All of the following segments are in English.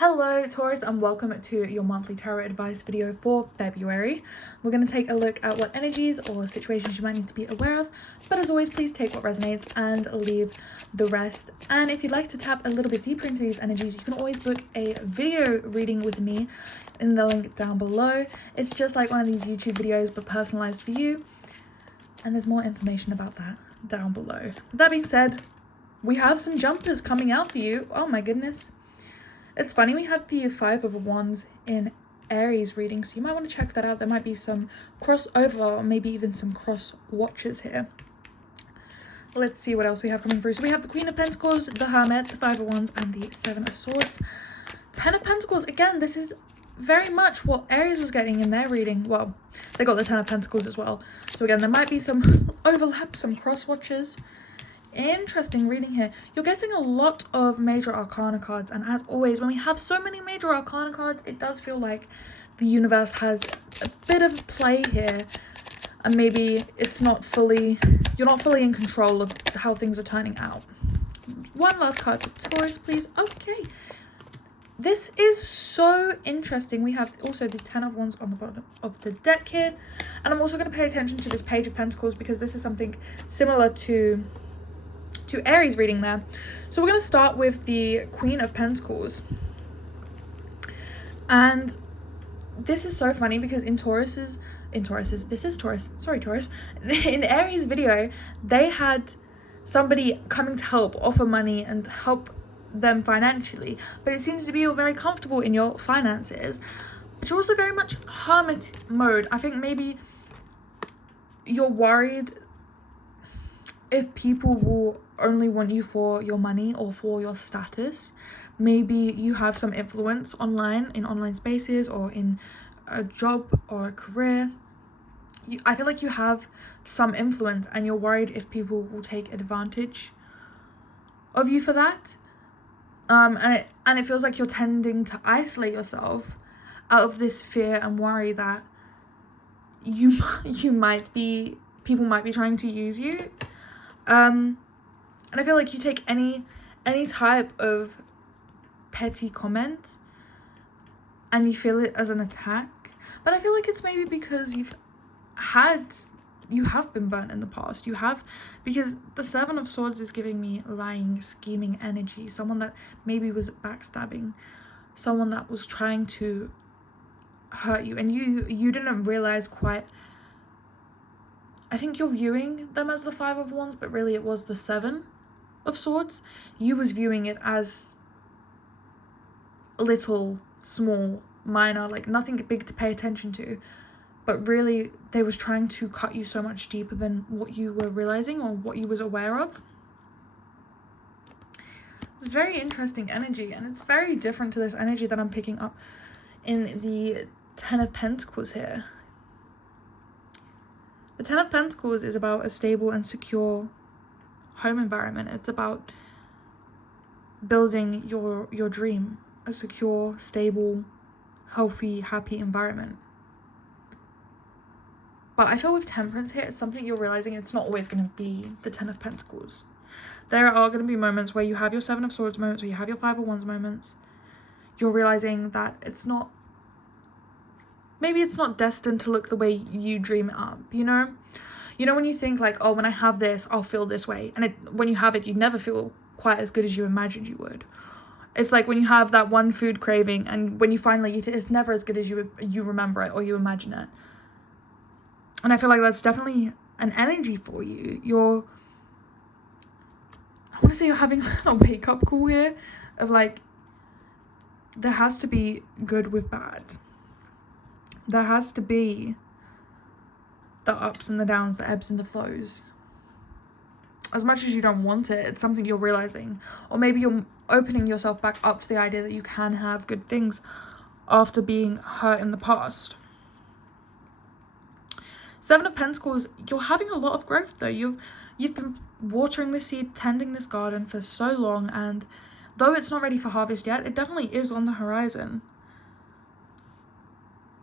Hello Taurus, and welcome to your monthly tarot advice video for February. We're going to take a look at what energies or situations you might need to be aware of, but as always, please take what resonates and leave the rest. And if you'd like to tap a little bit deeper into these energies, you can always book a video reading with me in the link down below. It's just like one of these YouTube videos but personalized for you, and there's more information about that down below. With that being said, we have some jumpers coming out for you. Oh my goodness. It's funny, we had the Five of Wands in Aries reading, so you might want to check that out. There might be some crossover or maybe even some cross watches here. Let's see what else we have coming through. So we have the Queen of Pentacles, the Hermit, the Five of Wands, and the Seven of Swords. Ten of Pentacles, again, this is very much what Aries was getting in their reading. Well, they got the Ten of Pentacles as well. So again, there might be some overlap, some cross watches. Interesting reading here. You're getting a lot of major arcana cards, and as always, when we have so many major arcana cards, it does feel like the universe has a bit of play here, and maybe you're not fully in control of how things are turning out. One last card for Taurus, please. Okay, this is so interesting. We have also the Ten of Wands on the bottom of the deck here, and I'm also going to pay attention to this Page of Pentacles because this is something similar to Aries reading there. So we're going to start with the Queen of Pentacles, and this is so funny because in Taurus, sorry Taurus, in Aries video they had somebody coming to help, offer money and help them financially, but it seems to be you're very comfortable in your finances, but you're also very much hermit mode. I think maybe you're worried if people will only want you for your money or for your status. Maybe you have some influence online, in online spaces, or in a job or a career. I feel like you have some influence and you're worried if people will take advantage of you for that. And it feels like you're tending to isolate yourself out of this fear and worry that people might be trying to use you. And I feel like you take any type of petty comment and you feel it as an attack. But I feel like it's maybe because you have been burnt in the past. Because the Seven of Swords is giving me lying, scheming energy. Someone that maybe was backstabbing, someone that was trying to hurt you, and you didn't realize quite. I think you're viewing them as the Five of Wands, but really it was the Seven of Swords. You was viewing it as little, small, minor, like nothing big to pay attention to. But really, they was trying to cut you so much deeper than what you were realizing or what you was aware of. It's very interesting energy, and it's very different to this energy that I'm picking up in the Ten of Pentacles here. The Ten of Pentacles is about a stable and secure home environment. It's about building your dream, a secure, stable, healthy, happy environment. But I feel with Temperance here, it's something you're realizing it's not always going to be the Ten of Pentacles. There are going to be moments where you have your Seven of Swords moments, where you have your Five of Wands moments. You're realizing that maybe it's not destined to look the way you dream it up, you know when you think like, oh, when I have this I'll feel this way, and when you have it you never feel quite as good as you imagined you would. It's like when you have that one food craving and when you finally eat it, it's never as good as you remember it or you imagine it. And I feel like that's definitely an energy for you. I want to say you're having a wake-up call here of like, there has to be good with bad. There has to be the ups and the downs, the ebbs and the flows. As much as you don't want it, it's something you're realizing. Or maybe you're opening yourself back up to the idea that you can have good things after being hurt in the past. Seven of Pentacles, you're having a lot of growth though. You've been watering this seed, tending this garden for so long, and though it's not ready for harvest yet, it definitely is on the horizon.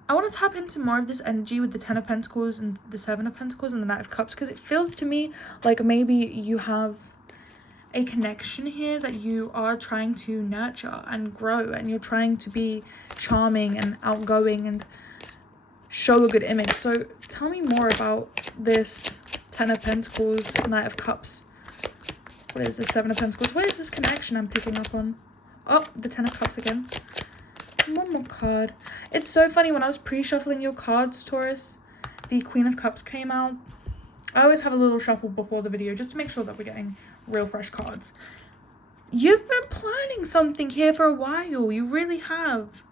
I want to tap into more of this energy with the Ten of Pentacles and the Seven of Pentacles and the Knight of Cups, because it feels to me like maybe you have a connection here that you are trying to nurture and grow, and you're trying to be charming and outgoing and show a good image. So tell me more about this Ten of Pentacles, Knight of Cups. What is the Seven of Pentacles? What is this connection I'm picking up on? Oh, the Ten of Cups again. One more card. It's so funny, when I was pre-shuffling your cards, Taurus, the Queen of Cups came out. I always have a little shuffle before the video just to make sure that we're getting real fresh cards. You've been planning something here for a while. You really have.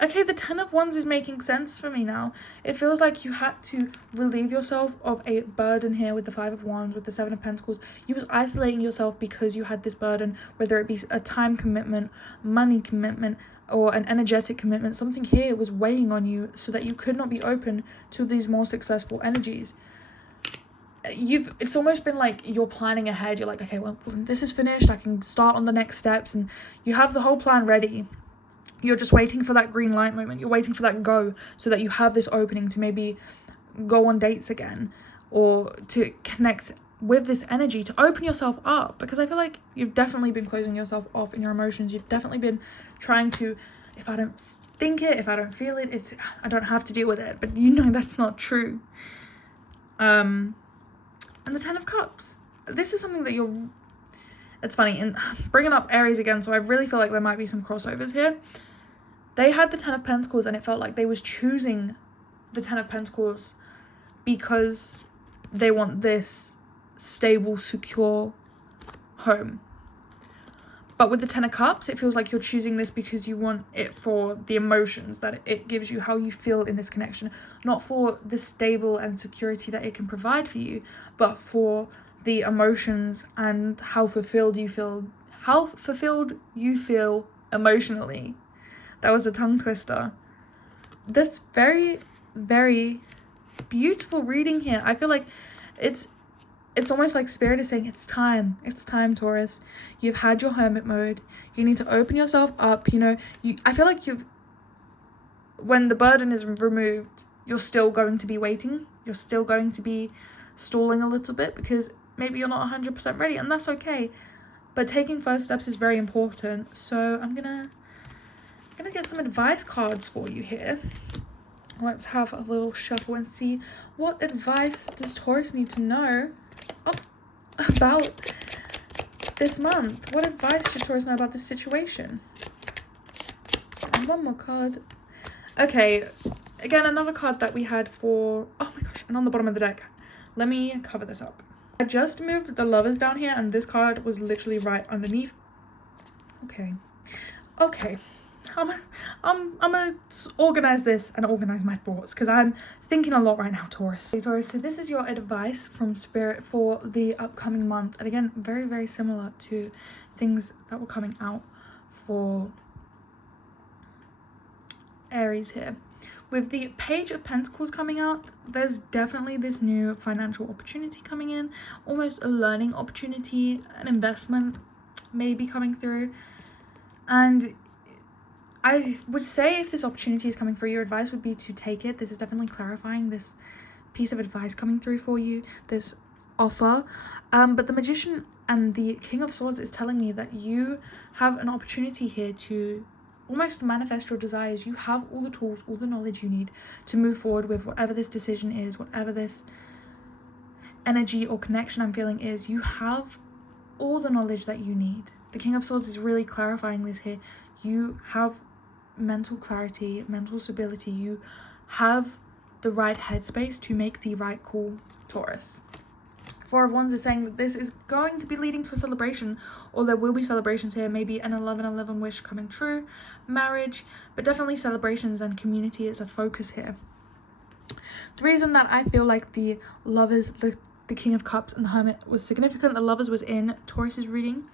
Okay, the Ten of Wands is making sense for me now. It feels like you had to relieve yourself of a burden here with the Five of Wands, with the Seven of Pentacles. You was isolating yourself because you had this burden, whether it be a time commitment, money commitment, or an energetic commitment. Something here was weighing on you so that you could not be open to these more successful energies. It's almost been like you're planning ahead. You're like, okay, well, this is finished, I can start on the next steps, and you have the whole plan ready. You're just waiting for that green light moment. You're waiting for that go so that you have this opening to maybe go on dates again, or to connect with this energy, to open yourself up, because I feel like you've definitely been closing yourself off in your emotions. You've definitely been trying to, if I don't think it, if I don't feel it, I don't have to deal with it. But you know that's not true. And the Ten of Cups. This is something that it's funny, and bringing up Aries again, so I really feel like there might be some crossovers here. They had the Ten of Pentacles, and it felt like they was choosing the Ten of Pentacles because they want this stable, secure home. But with the Ten of Cups, it feels like you're choosing this because you want it for the emotions that it gives you, how you feel in this connection. Not for the stable and security that it can provide for you, but for the emotions and how fulfilled you feel. How fulfilled you feel emotionally. That was a tongue twister. This very, very beautiful reading here. I feel like it's almost like Spirit is saying, it's time, Taurus. You've had your hermit mode. You need to open yourself up. You know, I feel like when the burden is removed, you're still going to be waiting. You're still going to be stalling a little bit because maybe you're not 100% ready, and that's okay. But taking first steps is very important. So I'm gonna get some advice cards for you here. Let's have a little shuffle and see what advice does Taurus need to know about this month. What advice should Taurus know about this situation? And one more card. Okay, again, another card that we had for, oh my gosh, and on the bottom of the deck. Let me cover this up. I just moved the Lovers down here, and this card was literally right underneath. Okay. I'm gonna organize this and organize my thoughts because I'm thinking a lot right now, Taurus. Okay, Taurus, so this is your advice from Spirit for the upcoming month. And again, very, very similar to things that were coming out for Aries here. With the Page of Pentacles coming out, there's definitely this new financial opportunity coming in, almost a learning opportunity, an investment maybe coming through. And I would say if this opportunity is coming through, your advice would be to take it. This is definitely clarifying this piece of advice coming through for you, this offer. But the Magician and the King of Swords is telling me that you have an opportunity here to almost manifest your desires. You have all the tools, all the knowledge you need to move forward with whatever this decision is, whatever this energy or connection I'm feeling is. You have all the knowledge that you need. The King of Swords is really clarifying this here. You have mental clarity, mental stability. You have the right headspace to make the right call, Taurus. Four of Wands is saying that this is going to be leading to a celebration, or there will be celebrations here, maybe an 11-11 wish coming true, marriage, but definitely celebrations and community is a focus here. The reason that I feel like the Lovers, the King of Cups and the Hermit was significant, the Lovers was in Taurus's reading.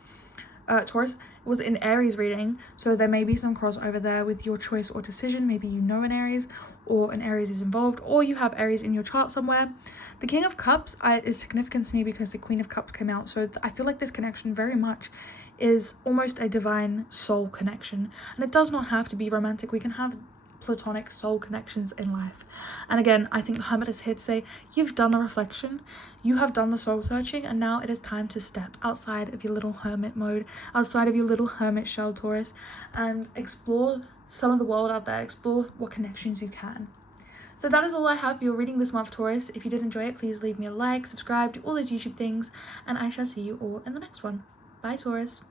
Taurus was in Aries reading, so there may be some crossover there with your choice or decision. Maybe you know an Aries, or an Aries is involved, or you have Aries in your chart somewhere. The King of Cups is significant to me because the Queen of Cups came out, so I feel like this connection very much is almost a divine soul connection, and it does not have to be romantic. We can have platonic soul connections in life. And again, I think the Hermit is here to say you've done the reflection, you have done the soul searching, and now it is time to step outside of your little hermit mode, outside of your little hermit shell, Taurus, and explore some of the world out there, explore what connections you can. So that is all I have for your reading this month, Taurus. If you did enjoy it, please leave me a like, subscribe, do all those YouTube things, and I shall see you all in the next one. Bye, Taurus.